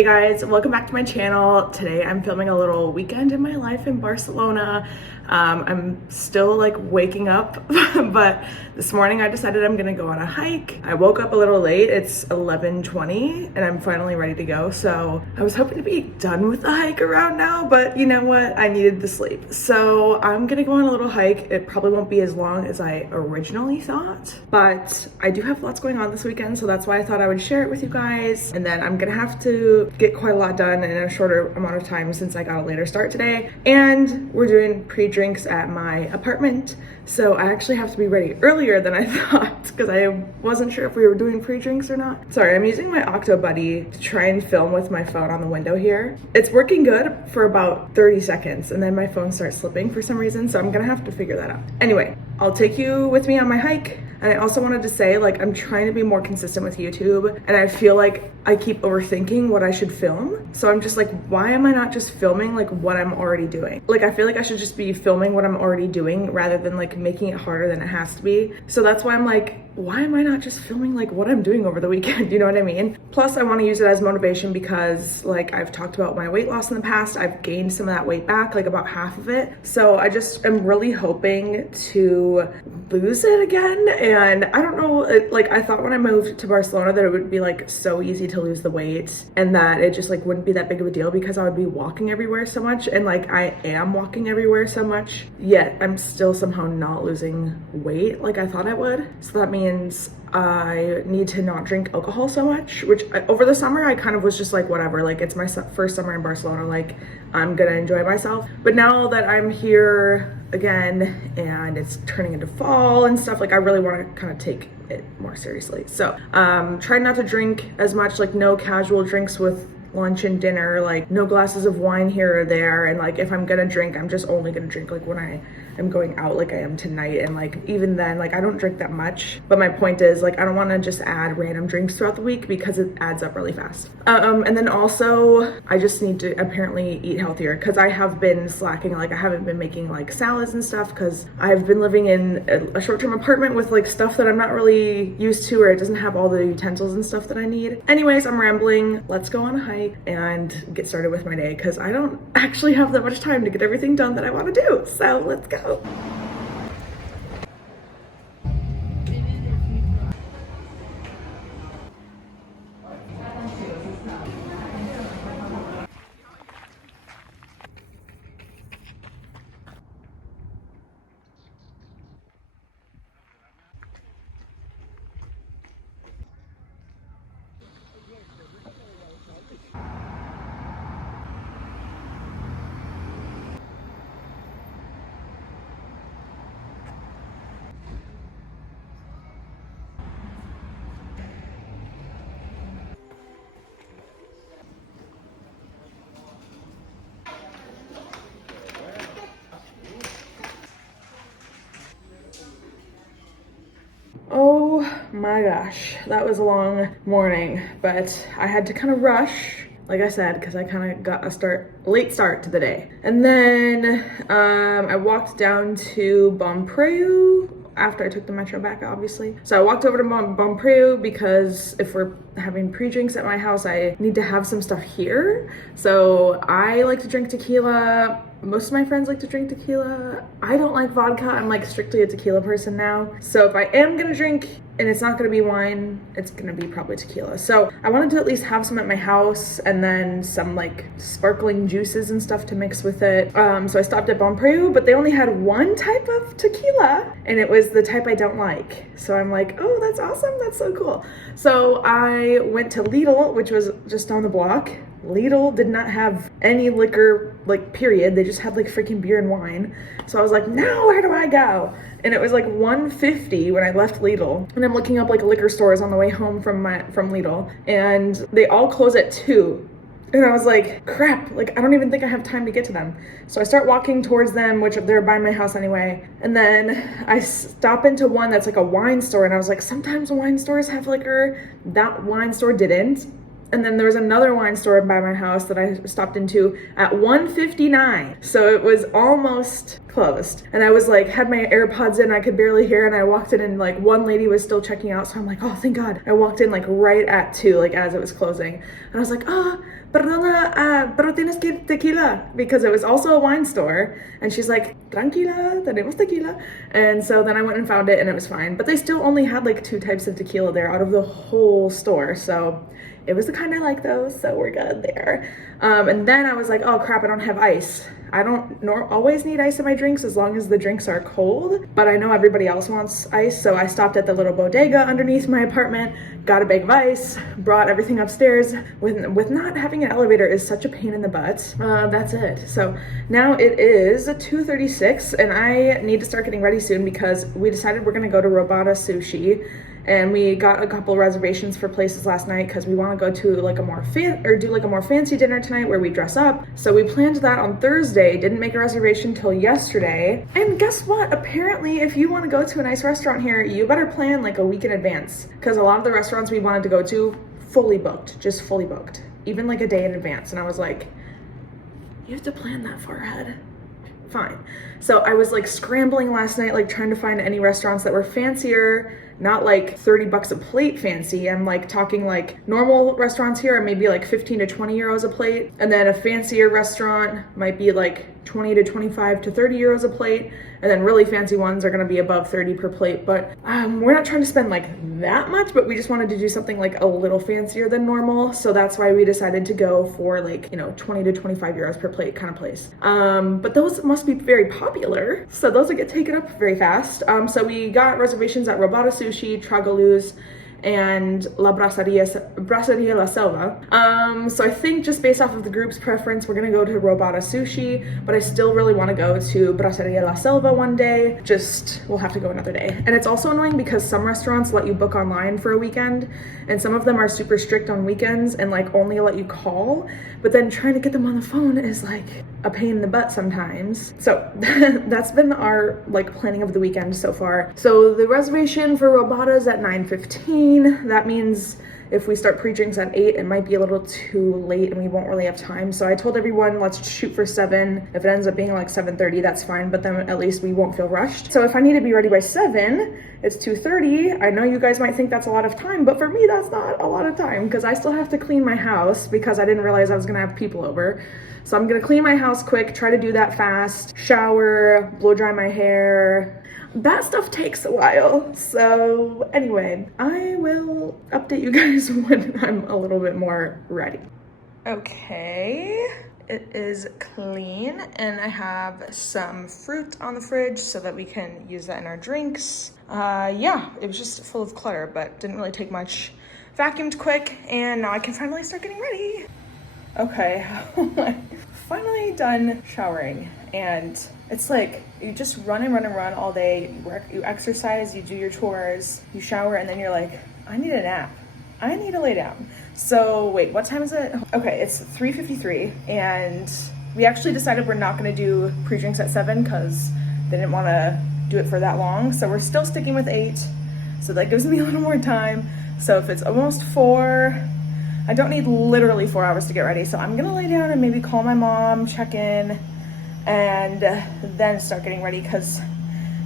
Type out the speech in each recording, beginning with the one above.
Hey guys, welcome back to my channel. Today I'm filming a little weekend in my life in Barcelona. I'm still like waking up, but this morning I decided I'm gonna go on a hike. I woke up a little late. It's 11:20 and I'm finally ready to go. So I was hoping to be done with the hike around now, but you know what? I needed the sleep. So I'm gonna go on a little hike. It probably won't be as long as I originally thought, but I do have lots going on this weekend, so that's why I thought I would share it with you guys. And then I'm gonna have to get quite a lot done in a shorter amount of time since I got a later start today. And we're doing pre-drinks at my apartment, so I actually have to be ready earlier than I thought because I wasn't sure if we were doing pre-drinks or not. Sorry, I'm using my Octo Buddy to try and film with my phone on the window here. It's working good for about 30 seconds and then my phone starts slipping for some reason, so I'm gonna have to figure that out. Anyway, I'll take you with me on my hike. And I also wanted to say, like, I'm trying to be more consistent with YouTube, and I feel like I keep overthinking what I should film. So I'm just like, why am I not just filming like what I'm already doing? Like, I feel like I should just be filming what I'm already doing rather than like making it harder than it has to be. So that's why I'm like, why am I not just filming like what I'm doing over the weekend? You know what I mean? Plus I want to use it as motivation because like I've talked about my weight loss in the past. I've gained some of that weight back, like about half of it. So I just am really hoping to lose it again. And I don't know, like I thought when I moved to Barcelona that it would be like so easy to lose the weight and that it just like wouldn't be that big of a deal because I would be walking everywhere so much. And like I am walking everywhere so much, yet I'm still somehow not losing weight like I thought I would. So that means I need to not drink alcohol so much, which over the summer I kind of was just like, whatever, like it's my first summer in Barcelona, like I'm gonna enjoy myself. But now that I'm here again and it's turning into fall and stuff, like I really want to kind of take it more seriously. So try not to drink as much, like no casual drinks with lunch and dinner, like no glasses of wine here or there. And like if I'm gonna drink, I'm just only gonna drink like when I am going out like I am tonight. And like even then, like I don't drink that much. But my point is, like I don't want to just add random drinks throughout the week because it adds up really fast. And then also I just need to apparently eat healthier because I have been slacking. Like I haven't been making like salads and stuff because I've been living in a short-term apartment with like stuff that I'm not really used to, or it doesn't have all the utensils and stuff that I need. Anyways, I'm rambling. Let's go on a hike and get started with my day because I don't actually have that much time to get everything done that I want to do. So let's go. Oh my gosh, that was a long morning, but I had to kind of rush, like I said, because I kind of got a late start to the day. And then I walked down to Bonpreu after I took the metro back, obviously. So I walked over to Bonpreu because if we're having pre-drinks at my house, I need to have some stuff here. So I like to drink tequila. Most of my friends like to drink tequila. I don't like vodka. I'm like strictly a tequila person now. So if I am gonna drink and it's not gonna be wine, it's gonna be probably tequila. So I wanted to at least have some at my house and then some like sparkling juices and stuff to mix with it. So I stopped at Bonpreu, but they only had one type of tequila and it was the type I don't like. So I'm like, oh, that's awesome. That's so cool. So I went to Lidl, which was just down the block. Lidl did not have any liquor, like period. They just had like freaking beer and wine. So I was like, now where do I go? And it was like $1.50 when I left Lidl. And I'm looking up like liquor stores on the way home from Lidl, and they all close at 2. And I was like, crap, like I don't even think I have time to get to them. So I start walking towards them, which they're by my house anyway. And then I stop into one that's like a wine store, and I was like, sometimes wine stores have liquor. That wine store didn't. And then there was another wine store by my house that I stopped into at 1:59. So it was almost closed. And I was like, had my AirPods in, I could barely hear, and I walked in and like one lady was still checking out. So I'm like, oh, thank God. I walked in like right at 2, like as it was closing. And I was like, perdona, pero tienes que tequila, because it was also a wine store. And she's like, tranquila, tenemos tequila. And so then I went and found it and it was fine. But they still only had like 2 types of tequila there out of the whole store. So it was the kind I like those, so we're good there. And then I was like, oh crap, I don't have ice. I don't always need ice in my drinks as long as the drinks are cold, but I know everybody else wants ice, so I stopped at the little bodega underneath my apartment, got a bag of ice, brought everything upstairs. With not having an elevator is such a pain in the butt. That's it. So now it is 2:36 and I need to start getting ready soon because we decided we're gonna go to Robata Sushi. And we got a couple reservations for places last night because we want to go to like a more fancy dinner tonight where we dress up. So we planned that on Thursday, didn't make a reservation till yesterday. And guess what? Apparently, if you want to go to a nice restaurant here, you better plan like a week in advance because a lot of the restaurants we wanted to go to fully booked, just fully booked, even like a day in advance. And I was like, you have to plan that far ahead. Fine. So I was like scrambling last night, like trying to find any restaurants that were fancier, not like 30 bucks a plate fancy. I'm like talking like normal restaurants here are maybe like 15 to 20 euros a plate. And then a fancier restaurant might be like 20 to 25 to 30 euros a plate. And then really fancy ones are gonna be above 30 per plate. But we're not trying to spend like that much, but we just wanted to do something like a little fancier than normal. So that's why we decided to go for like, 20 to 25 euros per plate kind of place. But those must be very popular. So those would get taken up very fast. So we got reservations at Robata Sushi, Tragaluz, and Brasseria La Selva. So I think just based off of the group's preference, we're gonna go to Robata Sushi, but I still really wanna go to Brasseria La Selva one day. Just, we'll have to go another day. And it's also annoying because some restaurants let you book online for a weekend, and some of them are super strict on weekends and like only let you call, but then trying to get them on the phone is like a pain in the butt sometimes. So that's been our like planning of the weekend so far. So the reservation for Robata is at 9:15. That means if we start pre-drinks at 8, it might be a little too late and we won't really have time. So I told everyone, let's shoot for 7. If it ends up being like 7:30, that's fine, but then at least we won't feel rushed. So if I need to be ready by 7, it's 2:30. I know you guys might think that's a lot of time, but for me, that's not a lot of time because I still have to clean my house because I didn't realize I was gonna have people over. So I'm gonna clean my house quick, try to do that fast, shower, blow dry my hair. That stuff takes a while. So anyway, I will update you guys when I'm a little bit more ready. Okay, it is clean and I have some fruit on the fridge so that we can use that in our drinks. Yeah, it was just full of clutter, but didn't really take much. Vacuumed quick and now I can finally start getting ready. Okay, finally done showering, and it's like you just run all day. You exercise, you do your chores, you shower, and then you're like, I need a nap. I need to lay down. So wait, what time is it? Okay, it's 3:53, and we actually decided we're not gonna do pre-drinks at 7 because they didn't want to do it for that long. So we're still sticking with 8. So that gives me a little more time. So if it's almost 4, I don't need literally 4 hours to get ready. So I'm gonna lay down and maybe call my mom, check in, and then start getting ready because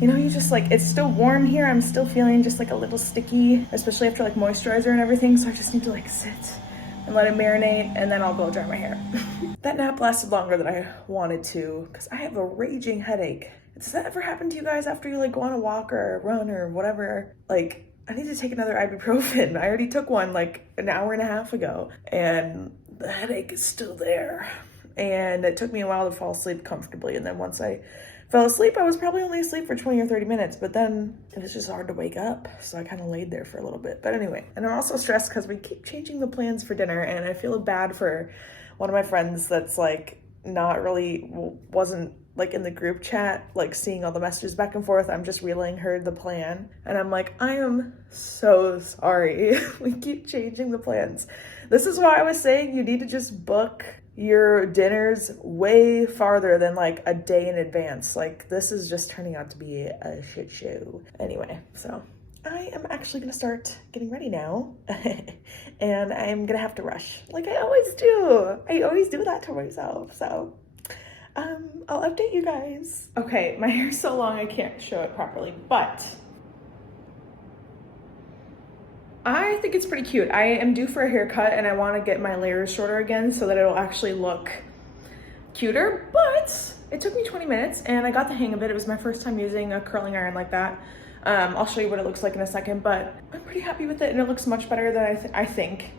you just like, it's still warm here. I'm still feeling just like a little sticky, especially after like moisturizer and everything. So I just need to like sit and let it marinate and then I'll blow dry my hair. That nap lasted longer than I wanted to because I have a raging headache. Does that ever happen to you guys after you like go on a walk or a run or whatever? Like, I need to take another ibuprofen. I already took one like an hour and a half ago and the headache is still there. And it took me a while to fall asleep comfortably. And then once I fell asleep, I was probably only asleep for 20 or 30 minutes, but then it was just hard to wake up. So I kind of laid there for a little bit. But anyway, and I'm also stressed because we keep changing the plans for dinner and I feel bad for one of my friends that's like wasn't like in the group chat, like seeing all the messages back and forth. I'm just relaying her the plan. And I'm like, I am so sorry. We keep changing the plans. This is why I was saying you need to just book your dinners way farther than like a day in advance. Like this is just turning out to be a shit show. Anyway, so I am actually gonna start getting ready now and I'm gonna have to rush like I always do. I always do that to myself, so I'll update you guys. Okay, my hair's so long I can't show it properly, but I think it's pretty cute. I am due for a haircut and I want to get my layers shorter again so that it'll actually look cuter, but it took me 20 minutes and I got the hang of it. It was my first time using a curling iron like that. I'll show you what it looks like in a second, but I'm pretty happy with it and it looks much better than I think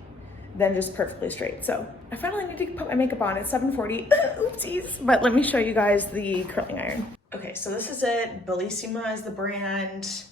than just perfectly straight. So I finally need to put my makeup on. It's 7:40. Oopsies. But let me show you guys the curling iron. Okay, so this is it. Bellissima is the brand.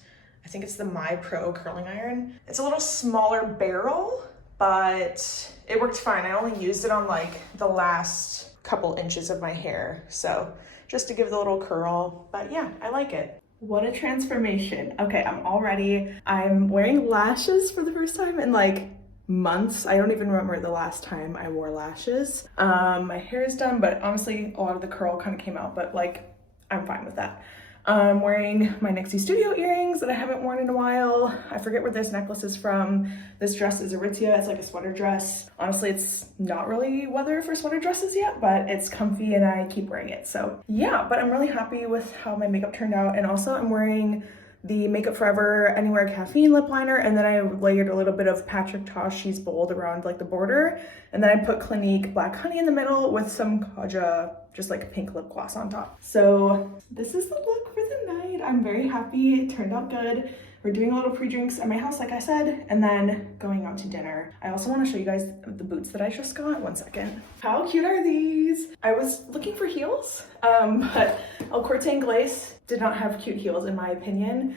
I think it's the My Pro curling iron. It's a little smaller barrel, but it worked fine. I only used it on like the last couple inches of my hair. So just to give the little curl, but yeah, I like it. What a transformation. Okay, I'm all ready. I'm wearing lashes for the first time in like months. I don't even remember the last time I wore lashes. My hair is done, but honestly, a lot of the curl kind of came out, but like, I'm fine with that. I'm wearing my Nixie Studio earrings that I haven't worn in a while. I forget where this necklace is from. This dress is Aritzia. It's like a sweater dress. Honestly, it's not really weather for sweater dresses yet, but it's comfy and I keep wearing it. So yeah, but I'm really happy with how my makeup turned out. And also I'm wearing the Makeup Forever Anywhere Caffeine lip liner, and then I layered a little bit of Patrick Ta She's Bold around like the border, and then I put Clinique Black Honey in the middle with some Kaja, just like pink lip gloss on top. So this is the look for the night. I'm very happy. It turned out good. We're doing a little pre-drinks at my house, like I said, and then going out to dinner. I also want to show you guys the boots that I just got. One second. How cute are these? I was looking for heels, but El Corte Inglés did not have cute heels in my opinion.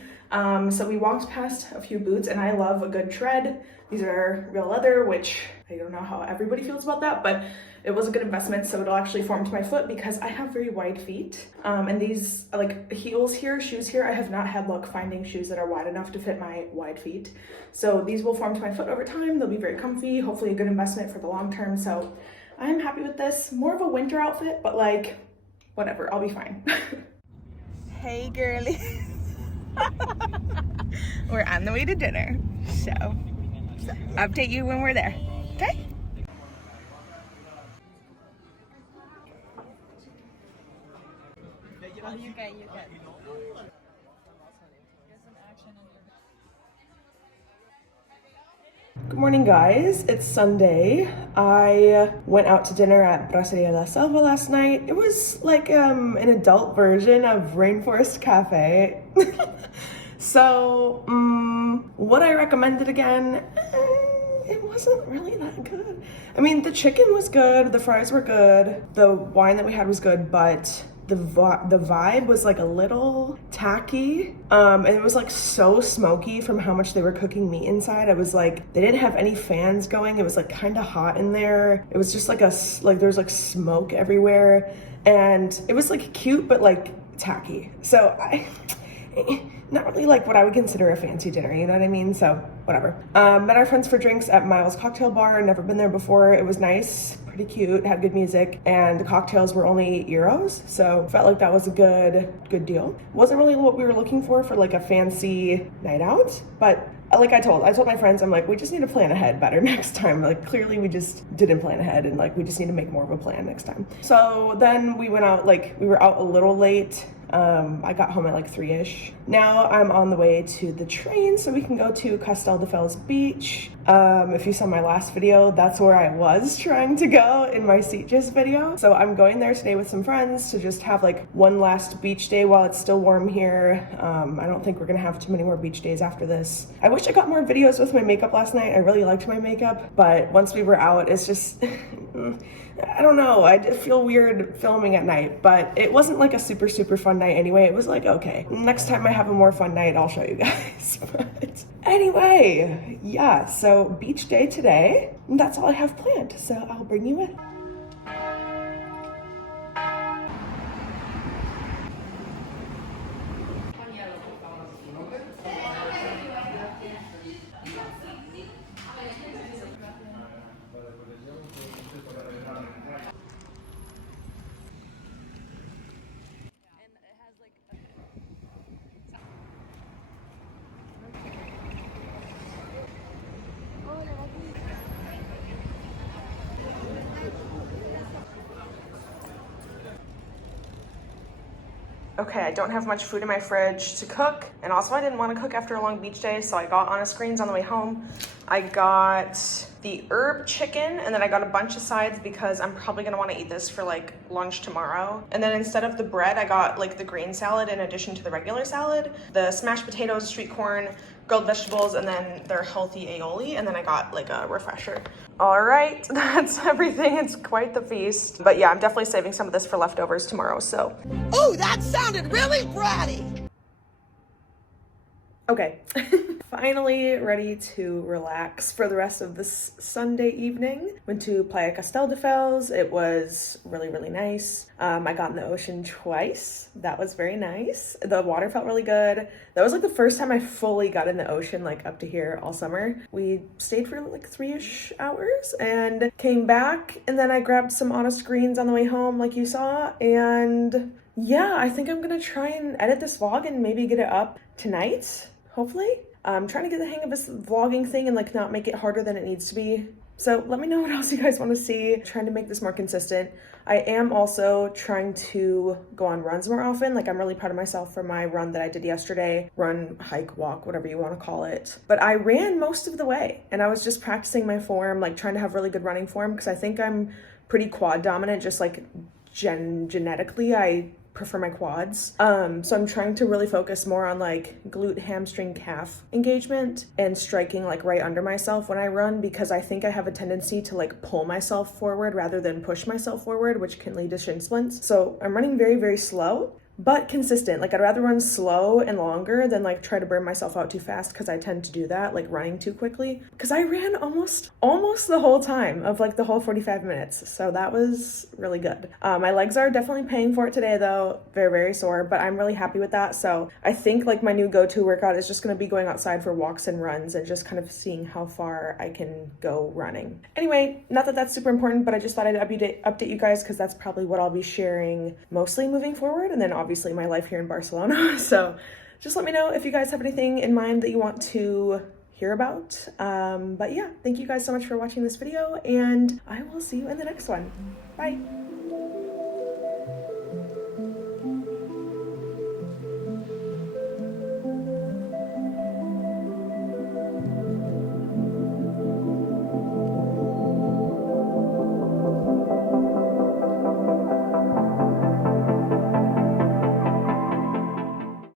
So we walked past a few boots and I love a good tread. These are real leather, which I don't know how everybody feels about that, but it was a good investment. So it'll actually form to my foot because I have very wide feet. And these like heels here, shoes here, I have not had luck finding shoes that are wide enough to fit my wide feet. So these will form to my foot over time. They'll be very comfy, hopefully a good investment for the long term. So I'm happy with this. More of a winter outfit, but like, whatever, I'll be fine. Hey girly. We're on the way to dinner, so update you when we're there, okay? Oh, you can. Good morning, guys. It's Sunday. I went out to dinner at Brasseria La Selva last night. It was like an adult version of Rainforest Cafe. So, would I recommend it again? It wasn't really that good. I mean, the chicken was good, the fries were good, the wine that we had was good, but the vibe was like a little tacky, and it was like so smoky from how much they were cooking meat inside. I was like, they didn't have any fans going. It was like kind of hot in there. It was just like there was like smoke everywhere, and it was like cute but like tacky. So not really like what I would consider a fancy dinner, you know what I mean? So whatever. Met our friends for drinks at Miles Cocktail Bar. Never been there before. It was nice, pretty cute, had good music, and the cocktails were only €8, so felt like that was a good deal. Wasn't really what we were looking for like a fancy night out, but like I told my friends, I'm like, we just need to plan ahead better next time. Like clearly we just didn't plan ahead, and like we just need to make more of a plan next time. So then we went out, like we were out a little late. I got home at like 3-ish. Now I'm on the way to the train so we can go to Casteldefels Beach. If you saw my last video, that's where I was trying to go in my Sitges video. So I'm going there today with some friends to just have like one last beach day while it's still warm here. I don't think we're gonna have too many more beach days after this. I wish I got more videos with my makeup last night. I really liked my makeup, but once we were out, it's just, I don't know. I just feel weird filming at night, but it wasn't like a super fun night anyway. It was like, okay, next time I have a more fun night, I'll show you guys. But anyway, yeah, so beach day today. And that's all I have planned, so I'll bring you in. Okay, I don't have much food in my fridge to cook, and also I didn't want to cook after a long beach day, so I got Honest Greens on the way home. I got the herb chicken, and then I got a bunch of sides because I'm probably gonna want to eat this for like lunch tomorrow. And then instead of the bread, I got like the green salad in addition to the regular salad, the smashed potatoes, sweet corn, grilled vegetables, and then their healthy aioli, and then I got like a refresher. All right, that's everything. It's quite the feast. But yeah, I'm definitely saving some of this for leftovers tomorrow, so. Oh, that sounded really bratty. Okay, finally ready to relax for the rest of this Sunday evening. Went to Playa Castel de Fels. It was really, really nice. I got in the ocean twice. That was very nice. The water felt really good. That was like the first time I fully got in the ocean, like up to here all summer. We stayed for like 3-ish hours and came back, and then I grabbed some Honest Greens on the way home like you saw, and yeah, I think I'm gonna try and edit this vlog and maybe get it up tonight. Hopefully. I'm trying to get the hang of this vlogging thing and like not make it harder than it needs to be. So let me know what else you guys want to see. I'm trying to make this more consistent. I am also trying to go on runs more often. Like I'm really proud of myself for my run that I did yesterday. Run, hike, walk, whatever you want to call it. But I ran most of the way and I was just practicing my form, like trying to have really good running form because I think I'm pretty quad dominant, just like genetically. I prefer my quads. So I'm trying to really focus more on like glute, hamstring, calf engagement and striking like right under myself when I run, because I think I have a tendency to like pull myself forward rather than push myself forward, which can lead to shin splints. So I'm running very, very slow, but consistent. Like I'd rather run slow and longer than like try to burn myself out too fast, because I tend to do that, like running too quickly. Because I ran almost the whole time of like the whole 45 minutes. So that was really good. My legs are definitely paying for it today though. Very, very sore, but I'm really happy with that. So I think like my new go-to workout is just going to be going outside for walks and runs and just kind of seeing how far I can go running. Anyway, not that that's super important, but I just thought I'd update you guys because that's probably what I'll be sharing mostly moving forward. And then obviously my life here in Barcelona. So just let me know if you guys have anything in mind that you want to hear about. But yeah, thank you guys so much for watching this video, and I will see you in the next one. Bye.